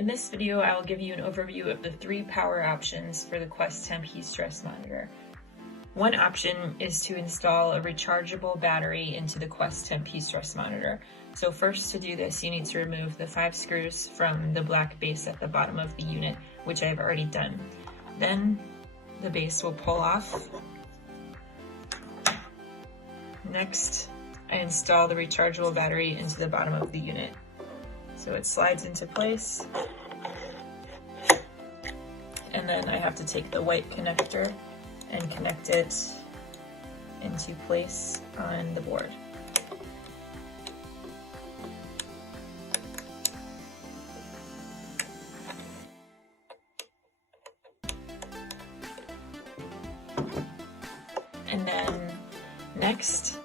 In this video, I will give you an overview of the 3 power options for the QUESTemp heat stress monitor. One option is to install a rechargeable battery into the QUESTemp heat stress monitor. So first, to do this, you need to remove the 5 screws from the black base at the bottom of the unit, which I've already done. Then the base will pull off. Next, I install the rechargeable battery into the bottom of the unit. So it slides into place. And then I have to take the white connector and connect it into place on the board. And then next,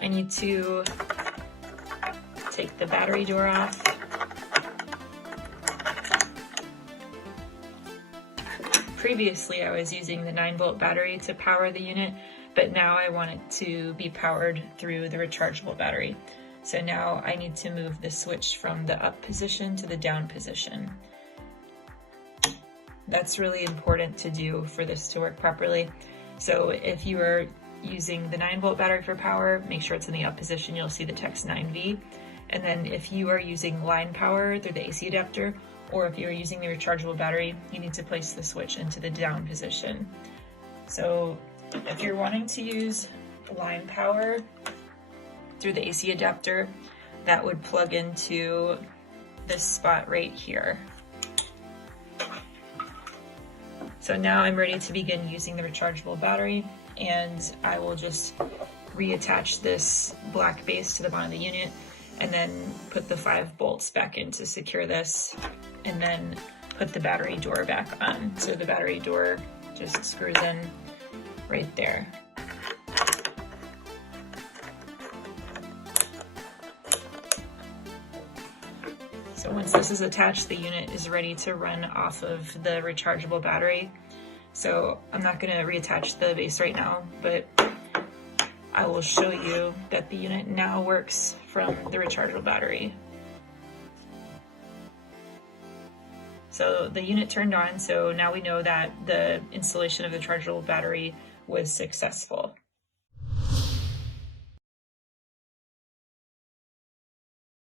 I need to take the battery door off. Previously, I was using the 9-volt battery to power the unit, but now I want it to be powered through the rechargeable battery. So now I need to move the switch from the up position to the down position. That's really important to do for this to work properly. So if you are using the 9-volt battery for power, make sure it's in the up position. You'll see the text 9V. And then if you are using line power through the AC adapter, or if you're using the rechargeable battery, you need to place the switch into the down position. So if you're wanting to use line power through the AC adapter, that would plug into this spot right here. So now I'm ready to begin using the rechargeable battery, and I will just reattach this black base to the bottom of the unit and then put the 5 bolts back in to secure this, and then put the battery door back on. So the battery door just screws in right there. So once this is attached, the unit is ready to run off of the rechargeable battery. So I'm not going to reattach the base right now, but I will show you that the unit now works from the rechargeable battery. So the unit turned on, so now we know that the installation of the rechargeable battery was successful.